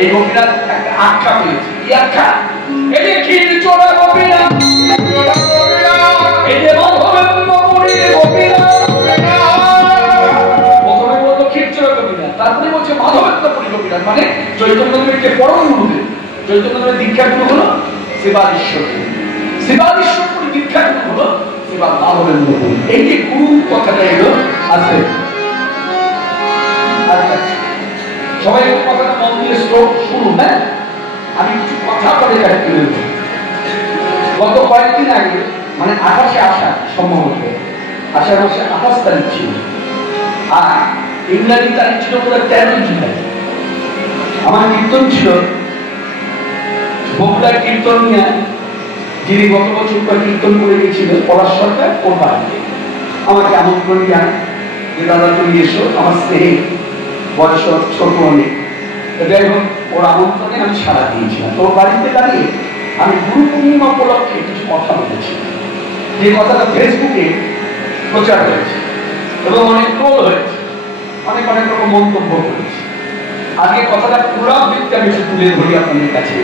এই গোপীনাথ একটা আখ্যা পেয়েছে। কি আখ্যা? এই যে ক্ষীর চোরা গোপীনাথ, এই যে মাধবেন্দ্র মুনির গোপীনাথ, প্রথমে বলতো ক্ষীর চোরা গোপীনাথ, তারপরে বলছে মাধবেন্দ্র মুনির গোপীনাথ, মানে চৈতন্যদেবের যে পরম গুরুদেব, চৈতন্যদেবের দীক্ষা গুরু হলো শিবাদীশ্বর, শিবাদীশ্বর পুরী দীক্ষা গুরু হলো শিবা মাধবেন্দ্র মুনি। এই যে গুরু কথাটা এলো আছে। আচ্ছা, সবাই কথাটা মন দিয়ে শুনুন। হ্যাঁ, আমি কিছু কথা বলে যাচ্ছি। গত কয়েকদিন আগে, মানে 28 আষাঢ়, সম্ভবত আষাঢ় মাসে 28 তারিখ ছিল, আর ইংরাজি তারিখ ছিল পুরো 13 জুলাই। আমার কীর্তন ছিল বগুড়ার কীর্তন নিয়ে, যিনি গত বছর কীর্তন করে গিয়েছিল পলাশ সরকার, ওর বাড়িতে আমাকে আমন্ত্রণ জানায় যে দাদা তুমি এসো, আমার স্নেহে বয়স ছোট অনেক। যাই হোক, ওর আমন্ত্রণে আমি সাড়া দিয়েছিলাম। তোর বাড়িতে দাঁড়িয়ে আমি গুরু পূর্ণিমা উপলক্ষে কিছু কথা বলেছি, যে কথাটা ফেসবুকে প্রচার হয়েছে এবং অনেক ট্রোল হয়েছে, অনেক অনেক রকম মন্তব্য করেছে। আগে কথাটা পুনরাবৃত্তি আমি তুলে ধরি আপনাদের কাছে।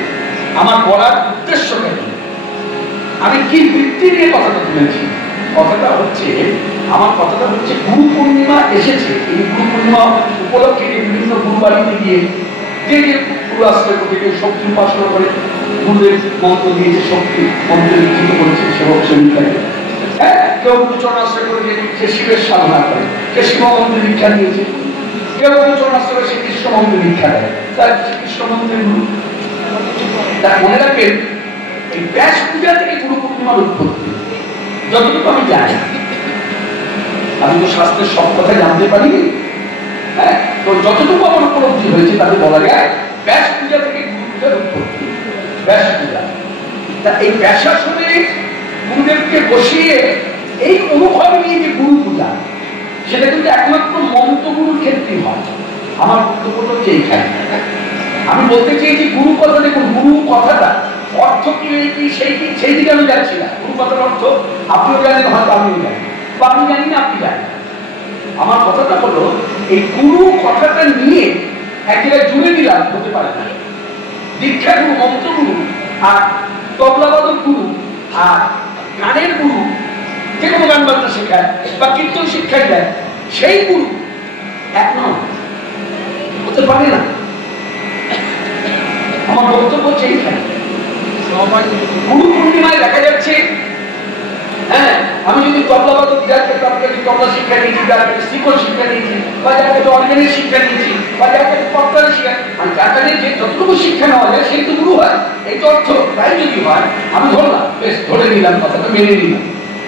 আমার বলার উদ্দেশ্যটা কি, আমি কি বৃত্তি নিয়ে কথাটা তুলেছি। কথাটা হচ্ছে, আমার কথাটা হচ্ছে গুরু পূর্ণিমা এসেছে। এই গুরু পূর্ণিমা উপলক্ষে বিভিন্ন গুরু বাড়িতে গিয়ে যে যে গুরু আশ্রয় করতে কেউ শক্তি উপাসনা করে, গুরুদের মন্ত্র দিয়েছে, শক্তি মন্ত্রে লিখিত করেছে সেবক সেবিকাকে। হ্যাঁ, কেউ গুরুচরণ আশ্রয় করে সে শিবের সাধনা করে, সে শিব মন্ত্রে দীক্ষা নিয়েছে। কেউ গুরুচরণ আশ্রয় করে সে কৃষ্ণ মন্ত্রে দীক্ষা দেয়, তার কৃষ্ণ মন্ত্রের গুরু। তার মনে রাখবেন, এই ব্যাস পূজা থেকে গুরু পূর্ণিমার উৎপত্তি যতটুকু আমি জানি। আমি তো শাস্ত্রের সব কথা জানতে পারিনি। হ্যাঁ, তো যতটুকু আমার উপলব্ধি হয়েছে তাতে বলা যায় ব্যাস পূজা থেকে গুরু পূজার উৎপত্তি। ব্যাস পূজা, তা এই ব্যাসাসনে গুরুদেবকে বসিয়ে এই অনুভব নিয়ে যে গুরু পূজা, সেটা কিন্তু একমাত্র মন্ত্রগুরুর ক্ষেত্রেই হয়। আমার বক্তব্য হচ্ছে এইখানে। আমি বলতে চেয়েছি গুরু কথা, দেখুন গুরু কথাটা অর্থ কি সেই দিকে আমি যাচ্ছি না। গুরু কথার অর্থ আপনিও জানেন, হয়তো আমিও জানি, বা আমি জানি না আপনি জানেন। আমার কথাটা হলো, এই গুরু কথাটা নিয়ে এক জায়গায় জুড়ে দিলাম হতে পারে না। দীক্ষা গুরু, মন্ত্রগুরু, আর তবলাবাদক গুরু, আর গানের গুরু, যে কোনো গান বাজনা শেখায় বা কীর্তন শিক্ষায় দেয়, সেই গুরু এক নয়, হতে পারে না। আমার বক্তব্য হচ্ছে এইখানে। গুরু পূর্ণিমায় দেখা যাচ্ছে, হ্যাঁ, আমি যদি তবলাবাদক যার কাছে তবলা শিক্ষা নিয়েছি, যার কাছে শিকল শিক্ষা নিয়েছি, বা যার কাছে অর্গানের শিক্ষা নিয়েছি, বা যার কাছে পত্রার শিক্ষা, মানে যার কাছে যে যতটুকু শিক্ষা নেওয়া যায় সেই তো গুরু হয়। এই তো অর্থ। তাই যদি হয়, আমি ধরলাম, বেশ ধরে নিলাম, কথাটা মেনে নিলাম,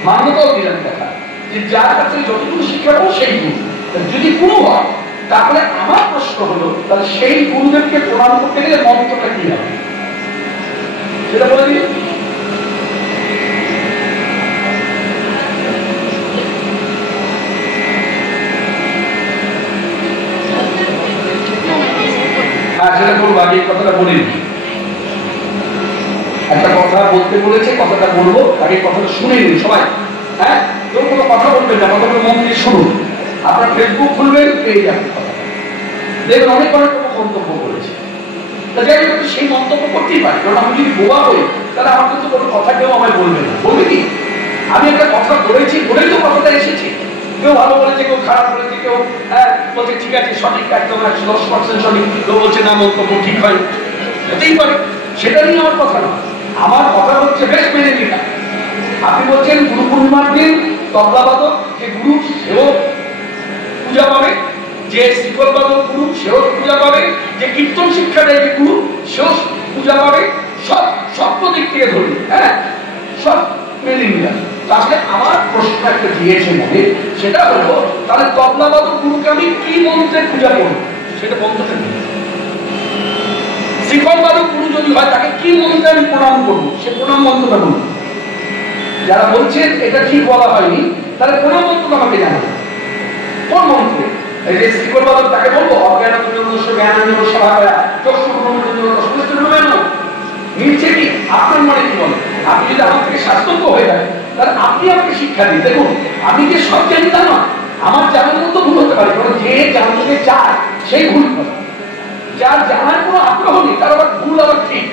মান্যতাও দিলাম, দেখা যে যার কাছে যতটুকু শিক্ষা পাবো সেই গুরু। যদি গুরু হয়, তাহলে আমার প্রশ্ন হলো, তাহলে সেই গুরুদেবকে প্রণাম করতে গেলে মন্ত্রটা কি হবে সেটা বলে দিন। সেটা বলবো, আগে এই কথাটা বলে দিই। একটা কথা বলতে বলেছে, কথাটা বলবো, আগে কথাটা শুনে নিন সবাই। হ্যাঁ, কেউ কোনো কথা বলবেন না, কথাটা মন দিয়ে শুনুন। আপনার ফেসবুক খুলবেন, পেয়ে যাবেন কথা, দেখবেন অনেক অনেক মন্তব্য করেছে। যাই হোক, সেই মন্তব্য করতেই পারি, কারণ আমি যদি বোবা হই তাহলে আমার কিন্তু কোনো কথা কেউ আমায় বলবে না। বলবে কি, আমি একটা কথা বলেছি বলেই তো কথাটা এসেছে। কেউ ভালো বলেছে, কেউ খারাপ বলেছে, কেউ বলছে ঠিক আছে সঠিক, একদম 10% সঠিক, কেউ বলছে না মন্তব্য ঠিক হয়, হতেই পারে। সেটা নিয়ে আমার কথা না। আমার কথা হচ্ছে, বেশ মেনে নিলাম, আপনি বলছেন গুরু পূর্ণিমার দিন তবলাবাদক যে গুরু সেও পূজা পাবে, যে শিকলবাদক গুরু সেও পূজা পাবে, যে কীর্তন শিক্ষা দেয় যে গুরু সেও পূজা পাবে। সব দিক থেকে ধরি, হ্যাঁ, সব মেনে নিলাম। তাহলে আমার প্রশ্ন একটা দিয়েছে মনে, সেটা হলো, তাহলে তবলাবাদক গুরুকে আমি কি মন্ত্রে পূজা করবো, সেটা মন্ত্রটা নেই। শিকলবাদক গুরু যদি হয়, তাকে কি মন্ত্রে আমি প্রণাম করবো, সে প্রণাম মন্ত্রটা বলবো। যারা বলছেন এটা ঠিক বলা হয়নি, তাহলে প্রণাম মন্ত্রটা আমাকে জানাবো, কোন মন্ত্রে। এই যে শিকলবাদক, তাকে বলবো মিলছে কি? আপনার মনে কি বলে? আপনি যদি আমার থেকে স্বাস্থ্য হয়ে যায়, তাহলে আপনি আমাকে শিক্ষা দিন। দেখুন, আমি যে সব জানি তা নয়, আমার জানার মতো ভুল হতে পারে, কারণ যে জানতে চায় সেই ভুল করে। যার জানার কোনো আগ্রহ নেই তার আবার ভুল আবার ঠিক।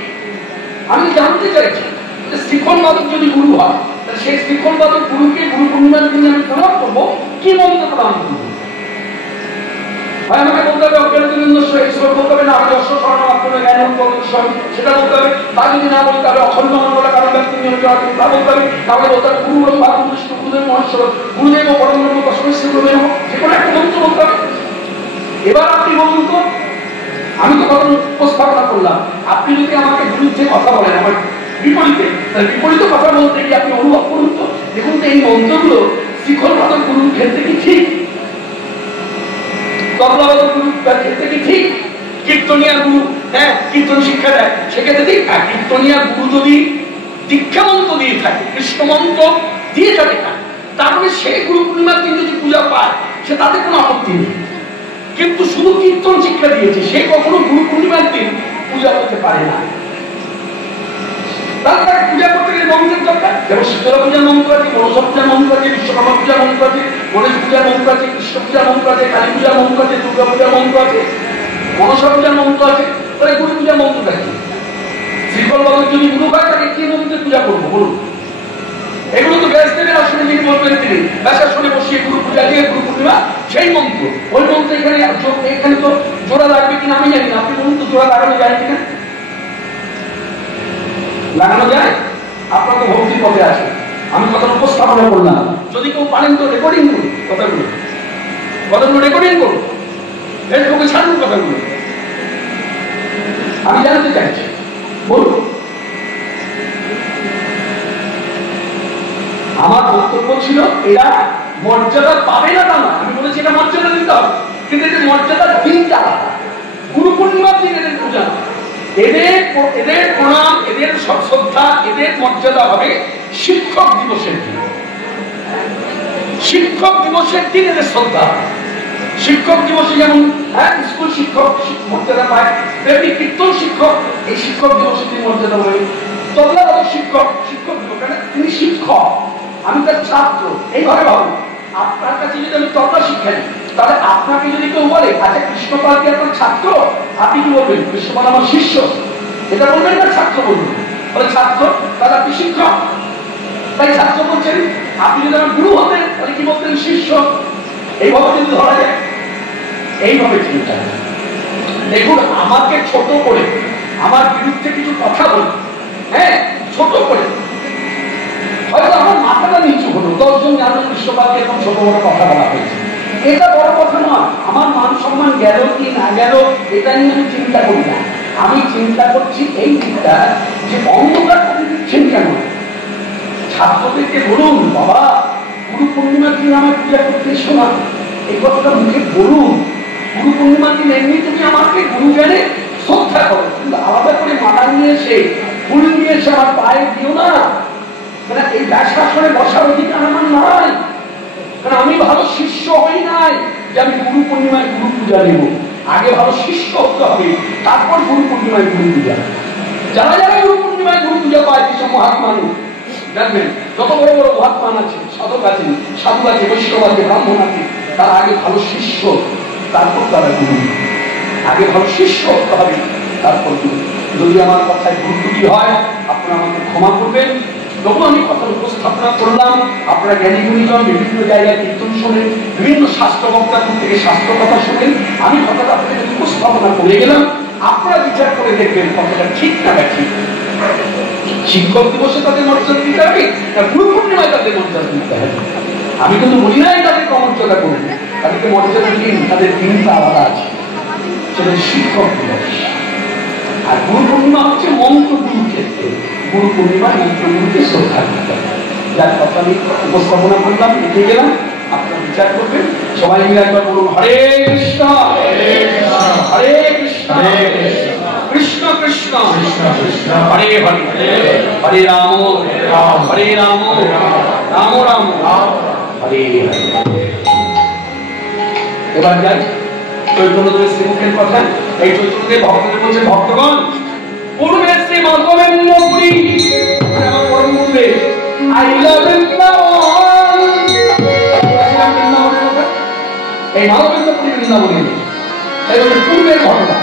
আমি জানতে চাইছি শিখন বাদক যদি গুরু হয় সেই শিখন বাদক গুরুকে গুরু পূর্ণিমার দিনে আমি প্রণাম করবো, কি মন্ত্র প্রণাম করবো? আমাকে বলতে হবে বলতে হবে না, আমি দর্শক সেটা বলতে হবে। তা যদি না বলতে হবে অখণ্ড মন্ডল কারণ ব্যক্তি তা বলতে হবে। তাহলে বলতে হবে গুরু গুরুদেব মহেশ্বর গুরুদেব ও পরম ব্রহ্ম তস্মৈ গুরুদেব, যে কোনো একটা মন্ত্র বলতে হবে। এবার আপনি বলুন তো, আমি তো কথা উপস্থাপনা করলাম, আপনি যদি আমাকে বিরুদ্ধে কথা বলেন আমার বিপরীতে, তাহলে বিপরীত কথা বলতে গিয়ে আপনি অনুভব করুন তো, দেখুন তো এই মন্ত্রগুলো শিখন বাদক গুরুর ক্ষেত্রে কি ঠিক, তবলাবাদক গুরুর ক্ষেত্রে কি ঠিক, কীর্তনিয়ার গুরু হ্যাঁ কীর্তন শিক্ষা দেয় সেক্ষেত্রে ঠিক। আর কীর্তনিয়ার গুরু যদি দীক্ষা মন্ত্র দিয়ে থাকে, কৃষ্ণ মন্ত্র দিয়ে থাকে, তারপরে সেই গুরু পূর্ণিমার দিন যদি পূজা পায় সে তাতে কোনো আপত্তি নেই। কিন্তু শুধু কীর্তন শিক্ষা দিয়েছে, সে কখনো গুরু পূর্ণিমার দিন পূজা করতে পারে না। তাহলে তাকে পূজা করতে গেলে মন্ত্রের দরকার। যেমন শীতলা পূজার মন্ত্র আছে, মনসা পূজার মন্ত্র আছে, বিশ্বকর্মা পূজার মন্ত্র আছে, গণেশ পূজার মন্ত্র আছে, কৃষ্ণ পূজার মন্ত্র আছে, কালী পূজার মন্ত্র আছে, দুর্গা পূজার মন্ত্র আছে, মনসা পূজার মন্ত্র আছে। তাহলে গুরু পূজার মন্ত্রটা কি? শিখন বাদক যদি গুরু হয় তাকে কি মন্ত্রে পূজা করবো বলুন? এগুলো তো ব্যাসদেবের আসনে যিনি বলবেন তিনি ব্যাসাসনে বসিয়ে গুরু পূজা দিয়ে গুরু পূর্ণিমা সেই মন্ত্র, ওই মন্ত্র এখানে তো জোড়া লাগবে কিনা আমি জানি না, আপনি বলুন তো জোড়া লাগানো যায় কিনা? লাগানো যায়? আপনার তো ভক্তির পথে আছে, আমি কথাটা উপস্থাপনা করলাম, যদি কেউ পারেন তো রেকর্ডিং করুন কথাগুলো রেকর্ডিং করুন, ফেসবুকে ছাড়ুন কথাগুলো, আমি জানতে চাইছি বলুন। আমার বক্তব্য ছিল এরা মর্যাদা পাবে না তা না, আমি বলেছি এটা মর্যাদা দিতে হবে, কিন্তু এদের মর্যাদার দিনটা গুরু পূর্ণিমার দিন এদের পূজা, এদের প্রণাম, এদের শ্রদ্ধা, এদের মর্যাদা হবে শিক্ষক দিবসের দিন। শিক্ষক দিবসের দিন এদের শ্রদ্ধা। শিক্ষক দিবসে যেমন স্কুল শিক্ষক মর্যাদা পায়, তেমনি কীর্তন শিক্ষক এই শিক্ষক দিবসের দিন মর্যাদা পাবে। তবলাবাদক শিক্ষক দিবস তিনি শিক্ষক, আমি তার ছাত্র, এইভাবে ভাবুন। আপনার কাছে যদি আমি তবলা শিক্ষা দিই, তাহলে আপনাকে যদি কেউ বলে আচ্ছা কৃষ্ণপাল কি আপনার ছাত্র, আপনি কি বলবেন? কৃষ্ণপাল আমার শিষ্য, এটা বলবেন না ছাত্র বলবেন? বলে ছাত্র, তাহলে আপনি শিক্ষক, তাই ছাত্র বলছেন। আপনি যদি আমার গুরু হতেন তাহলে কি বলতেন? শিষ্য। এইভাবে যদি ধরা যায়, এইভাবে চিন্তা। দেখুন আমাকে ছোট করে, আমার বিরুদ্ধে কিছু কথা বলে, হ্যাঁ ছোট করে, হয়তো আমার মাথাটা নিচু হলো, 10 জন জানেন কৃষ্ণপালকে এরকম ছোট বড় কথা বলা হয়েছে, এটা বড় কথা নয়। আমার মান সম্মান গেল কি না গেল এটা নিয়ে আমি চিন্তা করি না, আমি চিন্তা করছি এই দিকটা যে অন্ধকার করে দিচ্ছেন কেন? ছাত্রদেরকে বলুন বাবা গুরু পূর্ণিমার দিন আমার পূজা করতে এসো না, এই কথাটা মুখে বলুন। গুরু পূর্ণিমার দিন এমনি তুমি আমাকে গুরু জ্ঞানে শ্রদ্ধা করো, কিন্তু আলাদা করে মালা নিয়ে এসে ফুল নিয়ে এসে আমার পায়ে দিও না। মানে এই ব্যাসাসনে বসার অধিকার আমার নাই, কারণ আমি ভালো শিষ্য হই নাই যে আমি গুরু পূর্ণিমায় গুরু পূজা নেব। আগে ভালো শিষ্য হতে হবে, তারপর গুরু পূর্ণিমায় গুরু পূজা। যারা যারা গুরু পূর্ণিমায় গুরু পূজা পায় কিছু মহাত্মা জানবেন, যত বড় বড় মহাত্মা আছে, সাধক আছে, সাধু আছে, বৈষ্ণব আছে, ব্রাহ্মণ আছে, তারা আগে ভালো শিষ্য, তারপর তারা গুরু। আগে ভালো শিষ্য হতে হবে, তারপর গুরু। যদি আমার কথায় ভুল ত্রুটি হয় আপনারা আমাকে ক্ষমা করবেন। তবু আমি কথা উপস্থাপনা করলাম, আপনারা জ্ঞানী গুণীজন বিভিন্ন জায়গায় কীর্তন শোনেন, বিভিন্ন শাস্ত্র বক্তার থেকে শাস্ত্র কথা শোনেন, আমি কথাটা আপনাদের উপস্থাপনা করে গেলাম, আপনারা বিচার করে দেখবেন কথাটা ঠিক না ঠিক। শিক্ষক দিবসে তাদের মর্যাদা দিতে হবে না গুরু পূর্ণিমায় তাদের মর্যাদা দিতে হবে? আমি কিন্তু বলি নাই তাদেরকে অমর্যাদা করুন, তাদেরকে মর্যাদা দিন, তাদের দিনটা আলাদা আছে, সেটা শিক্ষক দিবস। আর গুরু পূর্ণিমা হচ্ছে মন্ত্র গুরুর ক্ষেত্রে, গুরু পূর্ণিমা মন্ত্রগুরুকে শ্রদ্ধা করতে হবে। যার কথা আমি উপস্থাপনা করলাম, লিখে গেলাম, আপনারা বিচার করবেন। সবাই মিলে একবার বলুন হরে কৃষ্ণ হরে কৃষ্ণ কৃষ্ণ কৃষ্ণ হরে হরে হরে রাম হরে রাম রাম রাম হরে হরে। এবার যাই চৈতন্যদেবের শ্রীমুখের কথা। এই চৈতন্যদেব ভক্তদের বলছে, ভক্তগণ পূর্বে শ্রী মাধবেন্দ্র পুরী, আমার পরম পূর্বে আইলা বৃন্দাবন, এই মাধবেন্দ্র পুরী বৃন্দাবনে এই পূর্বের ঘটনা।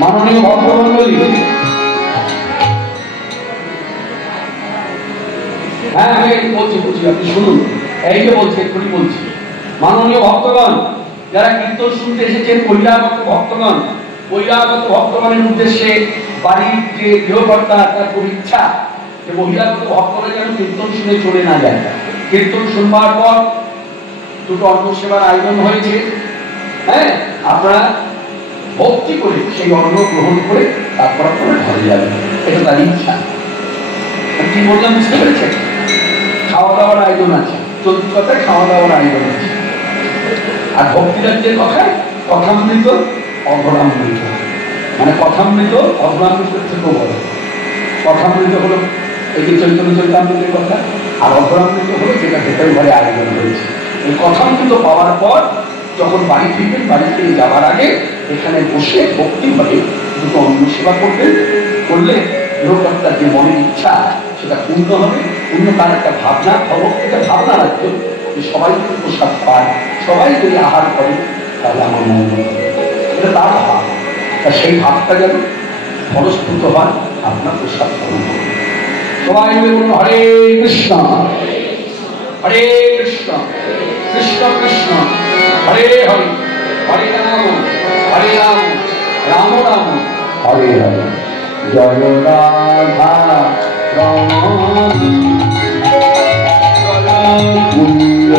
মাননীয় ভক্তমণ্ডলী, হ্যাঁ আমি বলছি আপনি শুনুন, এই যে বলছি এক্ষুনি বলছি। মাননীয় ভক্তগণ, যারা কীর্তন শুনতে এসেছেন, বহিরাগত ভক্তগণ, বহিরাগত ভক্তগণের উদ্দেশ্যে বাড়ির যে গৃহকর্তা তার খুব ইচ্ছা যে বহিরাগত ভক্তরা যেন কীর্তন শুনে চলে না যায়। কীর্তন শুনবার পর দুটো অন্ন সেবার আয়োজন হয়েছে। হ্যাঁ, আপনারা ভক্তি করে সেই অন্ন গ্রহণ করে তারপর আপনারা ঘরে যাবেন, এটা তার ইচ্ছা। কি বললাম বুঝতে পেরেছেন? খাওয়া দাওয়ার আয়োজন আছে, চলতি কথায় খাওয়া দাওয়ার আয়োজন আছে। আর ভক্তিরাজ্যের কথায় কথামৃত অঘরামৃত, মানে কথামৃত অঘরামৃতের থেকেও বড়। কথামৃত হলো এই যে চৈতন্য চৈতামৃতের কথা, আর অঘরামৃত হলো যেটা ভেতর ঘরে আয়োজন হয়েছে। এই কথামৃত পাওয়ার পর যখন বাড়ি ফিরবেন, বাড়িতে যাওয়ার আগে এখানে বসে ভক্তিভাবে দুটো অন্ন সেবা করবেন। করলে গৃহকর্তার যে মনের ইচ্ছা সেটা পূর্ণ হবে। পূর্ণ তার একটা ভাবনা, একটা ভাবনা রাখবে যে সবাই যদি প্রসাদ পায়, সবাই যদি আহার করে, তাহলে আমার মন হবে। এটা তার ভাব। তা সেই ভাবটা যেন ফলস্ফূত হয়, আপনার প্রসাদ গ্রহণ করবে। সবাই মিলে বলুন হরে কৃষ্ণ হরে কৃষ্ণ কৃষ্ণ কৃষ্ণ হরে হরে, হরে রাম রাম রাম হরে হরে। জয় রাধা রমণ কুঞ্জ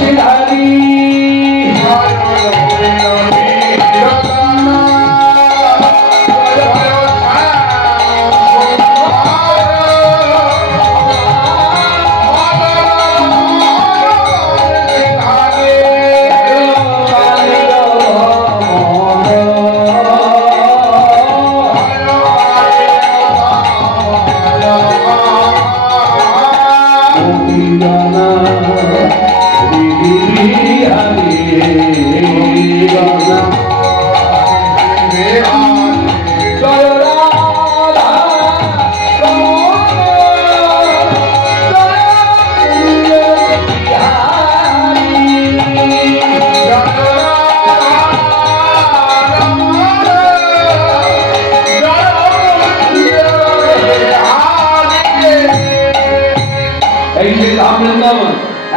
বিহারী,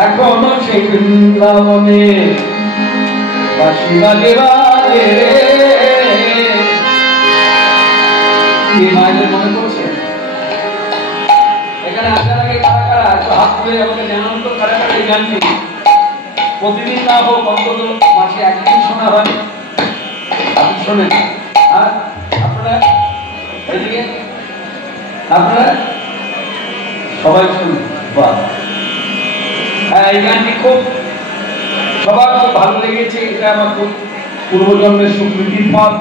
এখনো সেই বৃন্দাবনে বাঁশি বাজে বাজে। কি মায়ের মনে করছে? এখানে আসার আগে কারা কারা একটু হাত তুলে আমাকে জানান তো, কারা কারা এই গানটি প্রতিদিন না হোক অন্তত মাসে একদিন শোনা হয়? আপনি শোনেন? আর আপনারা এদিকে আপনারা সবাই শুনুন। বাহ, হ্যাঁ, এই গানটি খুব সবার খুব ভালো লেগেছে। এটা আমার খুব পূর্বজন্মের সুকৃতির ফল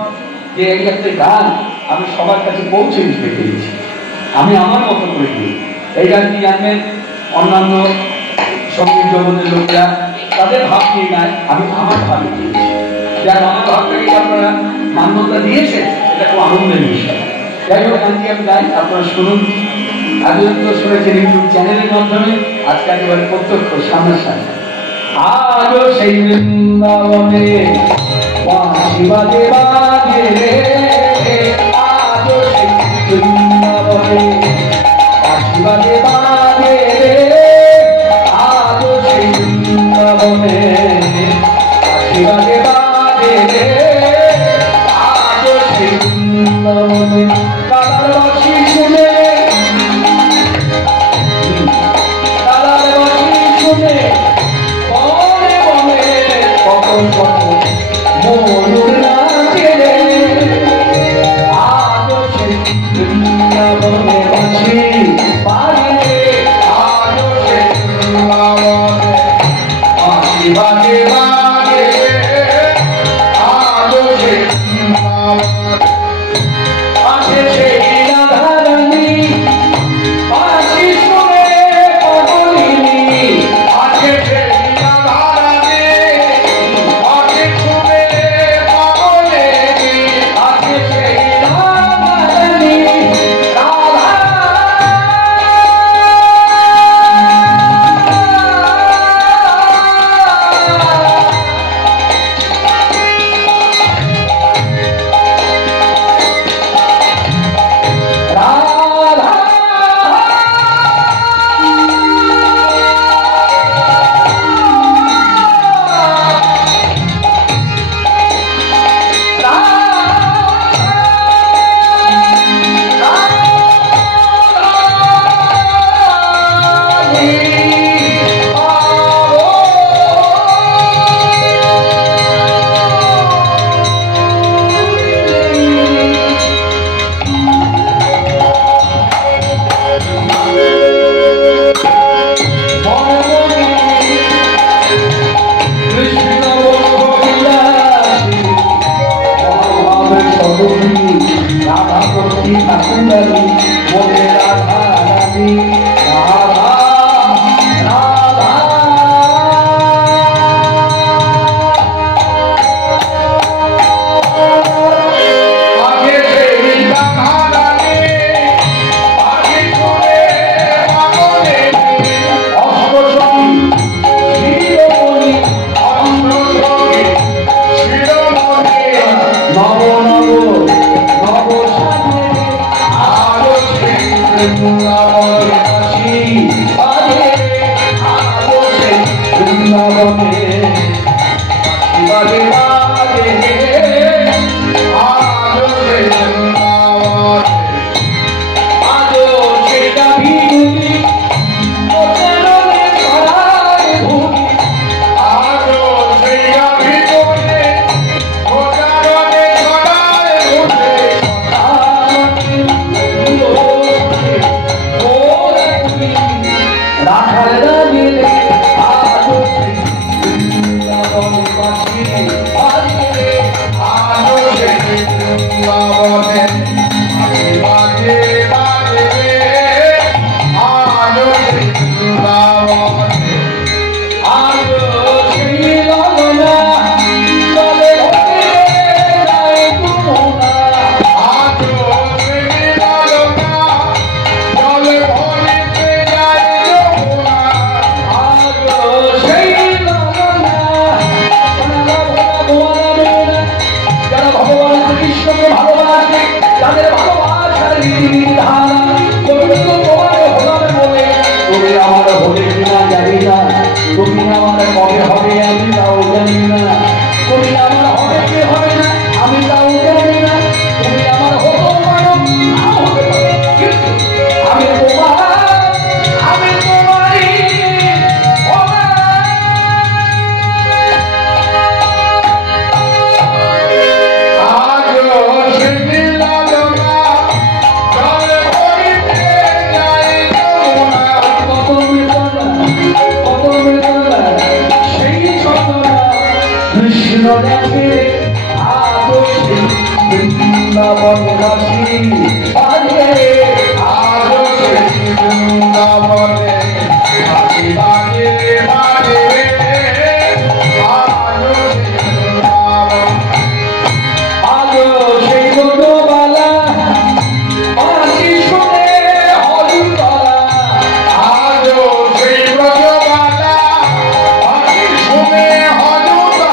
যে এই একটা গান আমি সবার কাছে পৌঁছে দিতে পেরেছি, আমি আমার মতো করে দিই। এই গানটি জানবেন অন্যান্য সঙ্গীত জগতের লোকেরা তাদের ভাব নিয়ে গায়, আমি আমার ভাবে দিয়েছি। যার আমার ভাবটাকে আপনারা মান্যতা দিয়েছেন, এটা খুব আনন্দের বিষয়। যাই হোক, গানটি আমি গাই, আপনারা শুনুন। আগে তো শুনেছেন ইউটিউব চ্যানেলের মাধ্যমে, আজকে একেবারে প্রত্যক্ষ সামনাসামনি। আজও সেই বৃন্দাবনে বাঁশি বাজে বাজে রে, আজও সেই বৃন্দাবনে বাঁশি বাজে বাজে রে, আজও সেই বৃন্দাবনে বাঁশি বাজে বাজে রে, আজও সেই বৃন্দাবনে কালার বাঁশি শুনে, কালার বাঁশি শুনে বনে বনে কত কত ময়ূর নাচে রে, আজও সেই বৃন্দাবনে বাঁশি বাজে রে, আজও সেই বৃন্দাবনে বাঁশি বাজে বাজে রে, আজও সেই বৃন্দাবনে আছে সেই রাধারানী বাঁশি শুনে পাগলিনী, আছে সেই রাধারানী বাঁশি শুনে পাগলিনী, আছে সেই রাধারানী রাধা। সেই বৃন্দাবনবাসী আগে আজো সেই বৃন্দাবনে বাজে বাজে বাজে আজো সেই বৃন্দাবন আজো সেই ছোটবেলা বাঁশি শুনে হরিতলা আজো সেই ছোটবেলা বাঁশি শুনে হরিতলা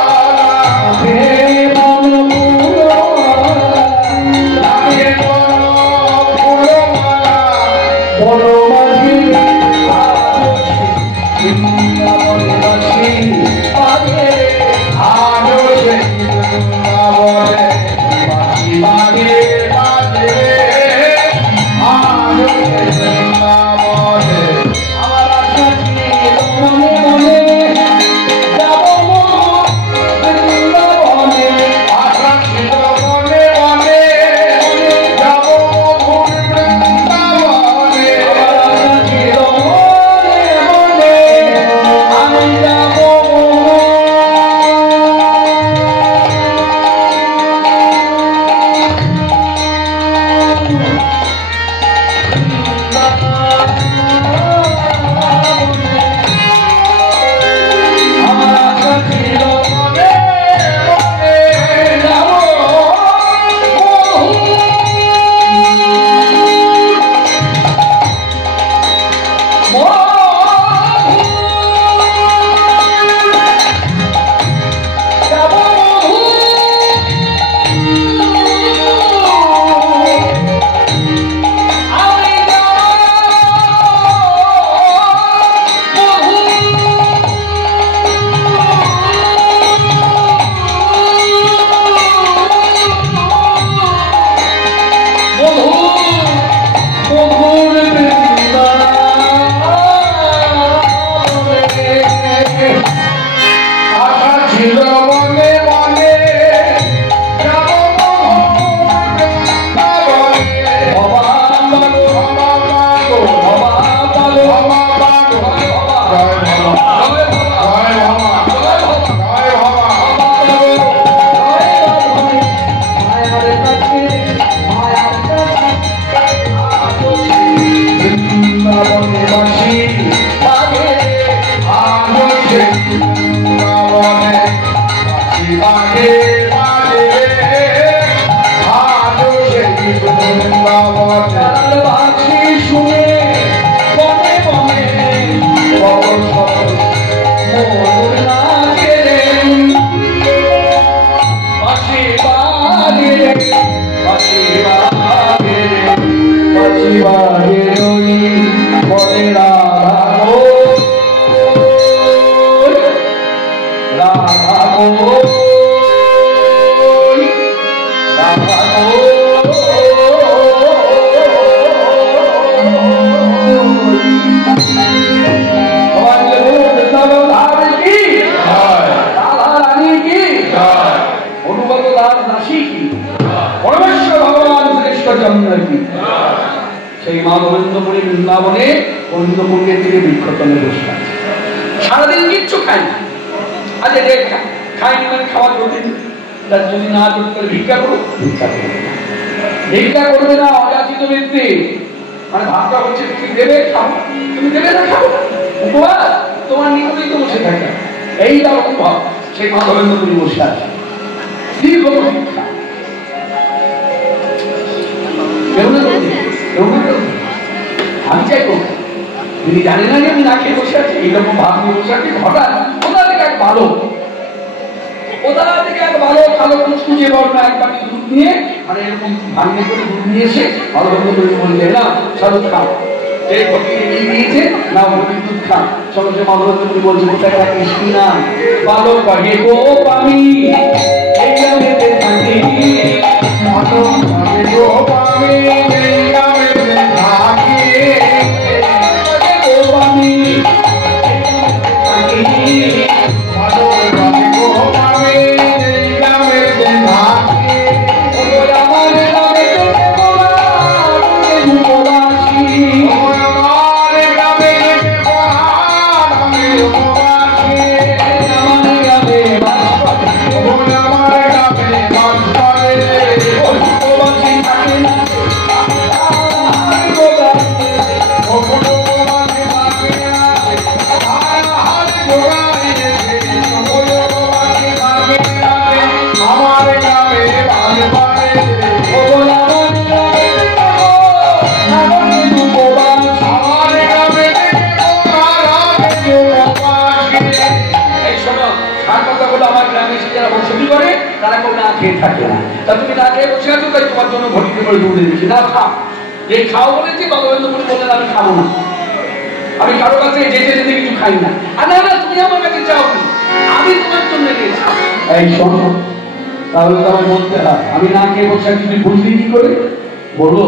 সেই মা গোবিন্দপুরী বৃন্দাবনে গোবিন্দপুরের দিকে বৃক্ষতলে বসে আছে, সারাদিন কিচ্ছু খাই না। আজ খাইনি মানে খাওয়া করবে, যদি না করে ভিক্ষা করো, ভিক্ষা করবে না, অযাচিত ব্যক্তি মানে ভাবটা হচ্ছে তুমি দেবে খাবো, তুমি দেবে না খাবো, উপহার তোমার নিকটেই তো বসে থাকে, এই রকম ভাব। সেই মা গোবিন্দপুরী বসে আছে, দীর্ঘ ভিক্ষা আমি চাই করবো, তিনি জানেন না যে আমি না খেয়ে বসে আছি, এইরকম ভাব নিয়ে বসে আছি। হঠাৎ কোথা থেকে এক ভালো ভালো কুচকুচে বর্ণা এক বাটি দুধ নিয়ে মানে এরকম ভাঙে করে দুধ নিয়ে এসে ভালো বন্ধ করে বললে না সারুদ খাও, এই ফকির নিয়ে দিয়েছে না ফকির দুধ খান। চলো সে মাধবী বলছে কোথায় রাখিস কি না ভালো পাগে গো পানি এই গ্রামেতে থাকি, ভালো পাগে গো পানি এই গ্রামেতে থাকি, গো পানি থাকি, ভালো পাগে গো পানি এই গ্রামেতে থাকি, ওই আমার গ্রামেতে বলা আমি উপবাসী, ওই আমার গ্রামেতে বলা আমি উপবাসী, আমার গ্রামে বাস করে, ওই আমার গ্রামে বাস করে, ওই উপবাসী থাকে না। তা তুমি না খেয়ে বসে আছো, তাই তোমার জন্য ঘটিতে করে দুধ এনেছি, না খাও। এই খাও বলেছি, ভগবেন্দ্রপুরী বললেন আমি খাবো না, আমি কারো কাছে যেতে যেতে কিছু খাই না। আর না না, তুমি আমার কাছে চাও, আমি তোমার জন্য এনেছি। এই শোনো, তাহলে তবে বলতে হয় আমি না খেয়ে বসে আছি, তুমি বুঝলি কি করে? বলবো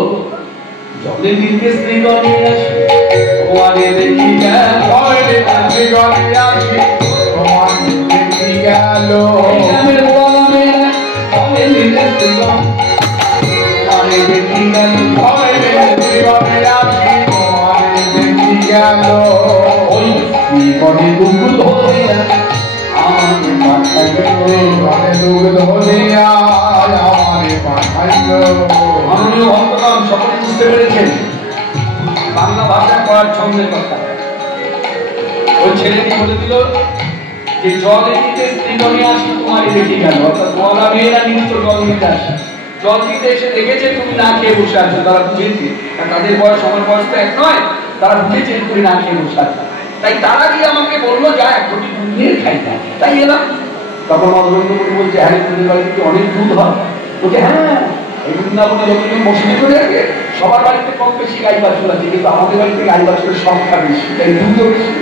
জলে দিতে শ্রীগণে আসি তোমারে দেখি গেল, জলে শ্রীগণে আসি তোমারে দেখি গেল, গ্রামের বলা মেয়েরা জলে দিতে শ্রীগণে তোমারে দেখি গেল, জলে শ্রীগণে আসি তোমারে দেখি গেল, ওই শ্রীগণে দুধ ধরিয়া আমারে পাঠাইল, শ্রীগণে দুধ ধরিয়া আমারে পাঠাইল। মাননীয় ভক্তগণ সকলে বুঝতে পেরেছেন বাংলা ভাষা করার ছন্দের কথা। ওই ছেলেটি বলে দিল যে জলে দিতে শ্রীগণে আসি তোমারে দেখি গেল, অর্থাৎ বলা মেয়েরা নিত্য জল দিতে আসে, জল দিতে এসে দেখেছে তুমি না খেয়ে বসে আছো, তারা বুঝেছে, তাদের বয়স আমার বয়স তো এক নয়, তারা বুঝেছে তুমি না খেয়ে বসে আছো, তাই তারা গিয়ে আমাকে বললো যা এক ঘটি দুধ নিয়ে খাইতাম, তাই এলাম। তখন অধবেন্দ্রপুরী বলছে হ্যাঁ তোদের বাড়িতে অনেক দুধ হয়? বলছে হ্যাঁ, এই বৃন্দাবনে যতজন মসজিদে করে রাখে সবার বাড়িতে কম বেশি গাই বাছুর আছে, কিন্তু আমাদের বাড়িতে গাই বাছুরের সংখ্যা বেশি, তাই দুধও বেশি,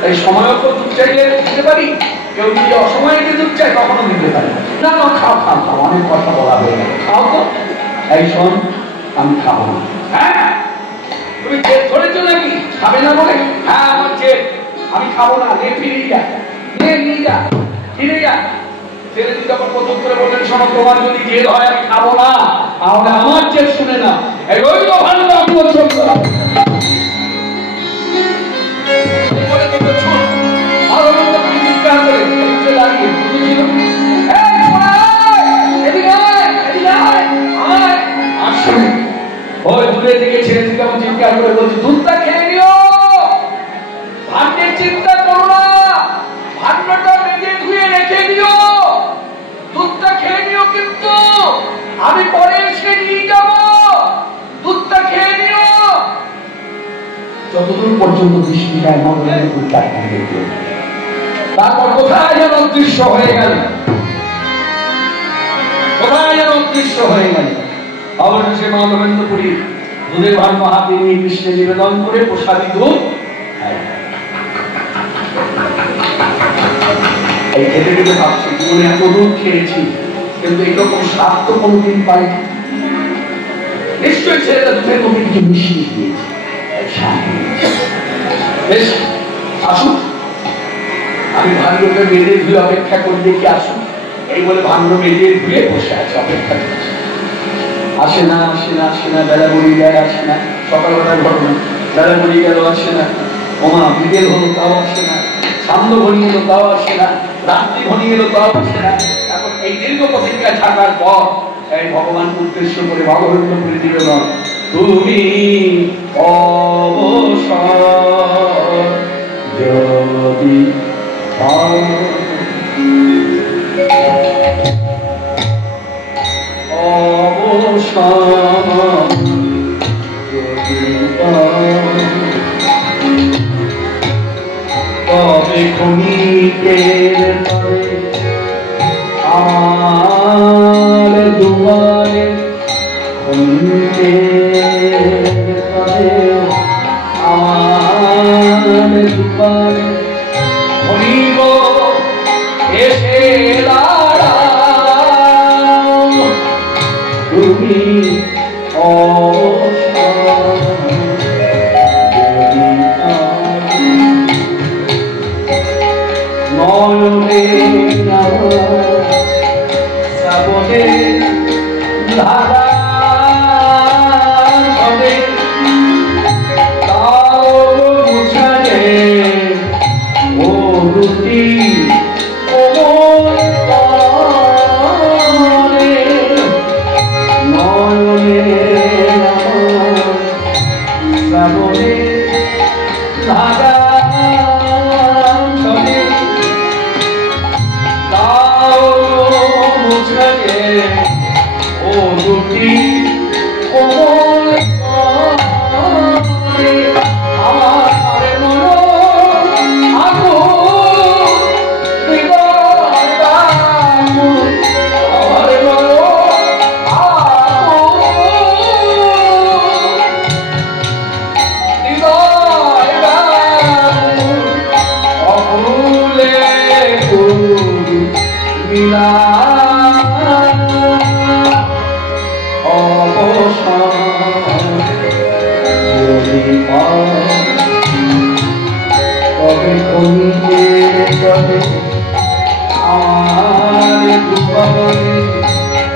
তাই সময় তো দুধ চাইলে দিতে পারি, কেউ যদি অসময়ে দুধ চাই তখনও দিতে পারি। না না, খাও খাও খাও, অনেক কথা বলা হয়ে গেল, খাও তো। এই শোন, আমি খাবো না। হ্যাঁ তুমি জেদ ধরেছো নাকি খাবে না বলে? হ্যাঁ আমার জেদ, আমি খাবো না, নে ফিরে যা, নে নিয়ে যা, ফিরে যা। ছেলেটি যখন প্রথম করে বললেন শোনো তোমার যদি জেদ হয় আমি খাবো না, তাহলে আমার জেদ শুনে না, এই রইল ভালো আমি বলছি দুধটা খেয়ে নিও, ভাগ্যের চিন্তা করো না, ভাগ্যটা মেজে ধুয়ে রেখে দিও, দুধটা খেয়ে নিও, কিন্তু আমি পরে এসে নিয়ে যাব, দুধটা খেয়ে নিও। যতদূর পর্যন্ত বৃষ্টি যায় তারপর কোথায় যেন অদৃশ্য হয়ে গেল, কোথায় যেন অদৃশ্য হয়ে গেল। অবশেষে মাধবেন্দ্রপুরী দুধের ভাণ্ড হাতে নিয়ে কৃষ্ণে নিবেদন করে প্রসাদী দুধ এই খেতে খেতে ভাবছি জীবনে এত দুধ খেয়েছি, কিন্তু এরকম স্বাদ তো কোনোদিন পাইনি। নিশ্চয়ই ছেলেটা দুধের মধ্যে কিছু মিশিয়ে দিয়েছে। বেশ আসুক, আমি ভাণ্ডকে মেজে ধুয়ে অপেক্ষা করে দেখি আসুন, এই বলে ভাণ্ড মেজে ধুয়ে বসে আছে অপেক্ষা করছে। আসে না আসে না আসে না, বেলা গড়িয়ে যায়, আসে না। সকালবেলার ঘটনা, বেলা গড়িয়ে গেল, আসে না। ওমা বিকেল হলো, তাও আসে না। সান্ধ্য ঘনিয়ে এলো, তাও আসে না। রাত্রি ঘনিয়ে এলো, তাও আসে না। এখন এই দীর্ঘ প্রতীক্ষায় থাকার পর এই ভগবানকে উদ্দেশ্য করে ভগবেন্দ্রপুরী নিবেদন, তুমি অবসর যদি তবে ক্ষণিকের আমার দুয়ারে, ক্ষণিকের আমার দুয়ারে ক্ষণিব এসে দাঁড়াও, তুমি নয়নে শ্রাবণে ধারা হবে, তাও মুছালে ও দুটি নয়নে শ্রাবণে ধারা ও দুটি আমার মন তবে কমিতে তবে আমার দুপাবনে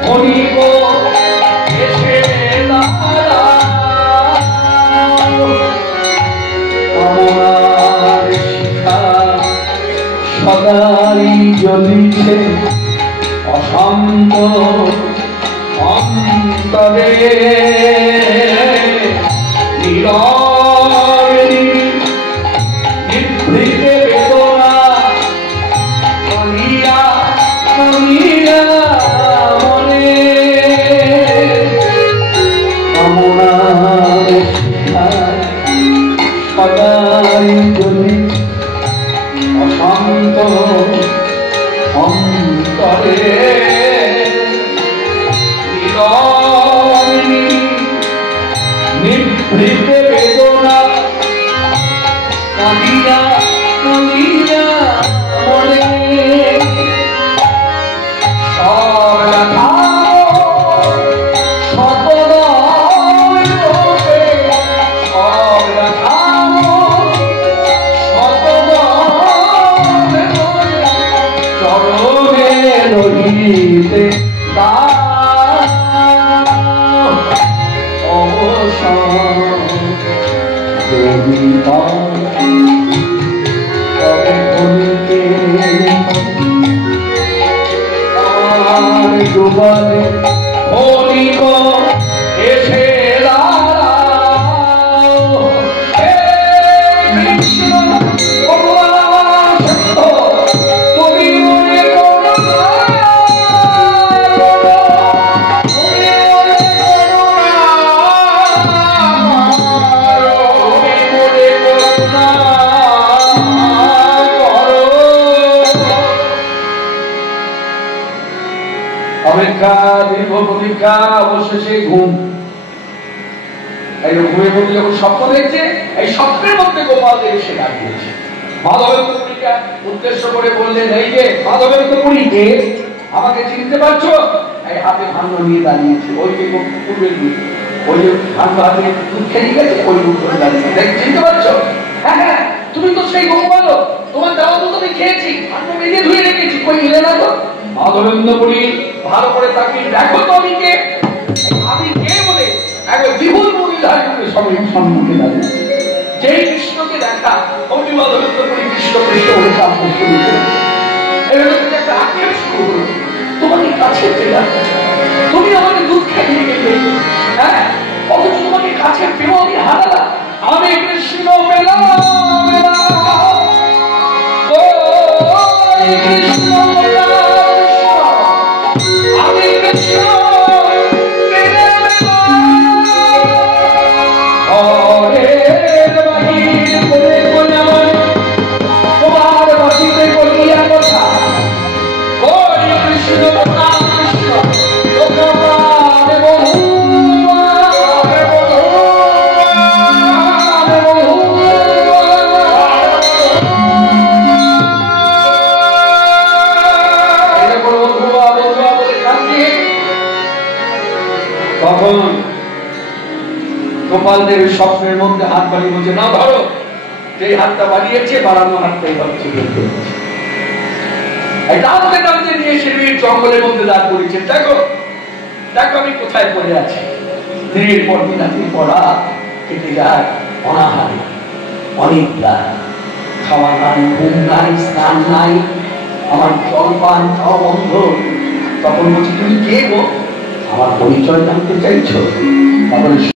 হরিব এসে আমার শিখা সদাই জ্বলিছে অশান্ত অন্তরে নিভৃতে বেদনা করিয়া করিয়া মনে কামনার সদাই জ্বলিছে অশান্ত অন্তরে নিভৃতে বেদনা কাঁদিয়া কাঁদিয়া মনে সব ব্যথা শতদয় রোগে সব ব্যথা শতদয় রোগে চরণে রহিতে আমার ডুবাবে হরিব এসে দাঁড়াও হে কৃষ্ণ তুমি মনে করো অপেক্ষা দীর্ঘ প্রতীক্ষা অবশেষে ঘুম। এই ঘুমের মধ্যে যখন স্বপ্ন দেখছে, এই স্বপ্নের মধ্যে গোপাল দেব এসে দাঁড়িয়েছে। মাধবেন্দ্র পুরীকে উদ্দেশ্য করে বললেন, এই যে মাধবেন্দ্র পুরীকে আমাকে চিনতে পারছো? এই হাতে ভাণ্ড নিয়ে দাঁড়িয়েছে, ওই যে পূর্বের দিক, ওই যে ভাণ্ড হাতে দুধ খেয়ে গেছে, ওই দুধ করে দাঁড়িয়েছে, চিনতে পারছো? হ্যাঁ হ্যাঁ, তুমি তো সেই গোপাল, তোমার দেওয়া দুধ আমি খেয়েছি, ভাণ্ড মেজে ধুয়ে রেখেছি, কই এলে না তো? মাধবেন্দ্র পুরী ভালো করে তাকিয়ে দেখো তো আমি কে? আমি কে বলে একবার বিপুল মহিলার সম্মুখে দাঁড়িয়েছে। যেই কৃষ্ণকে দেখা অমনি মাধবেন্দ্র পুরী কৃষ্ণ কৃষ্ণ বলে কাঁদতে শুরু করে। এবার থেকে একটা আক্ষেপ শুরু হলো, তোমাকে কাছে পেলাম, তুমি আমাকে দুধ খাইয়ে গেলে, হ্যাঁ, অথচ তোমাকে কাছে পেও আমি হারালাম। আমি কৃষ্ণ পেলাম ও কৃষ্ণ আমি কৃষ্ণ তোমার বাসিতে বলিয়া কথা ওই কৃষ্ণ কৃষ্ণ তখন গোপাল দেবের স্বপ্নের মধ্যে হাত বাড়িয়ে বলছে, না ধরো, যে হাতটা বাড়িয়েছে বাড়ানো হাতটাই হচ্ছে। টানতে টানতে নিয়ে শিবির জঙ্গলের মধ্যে দাঁড় করেছে। দেখো দেখো আমি কোথায় পড়ে আছি। দিনের পর দিন রাতের পর রাত কেটে যায় অনাহারে, অনেকটা খাওয়া নাই, ঘুম নাই, স্নান নাই, আমার জলপান খাওয়া বন্ধ। তখন বলছি, তুমি কে গো? আমার পরিচয় জানতে চাইছো? তারপরে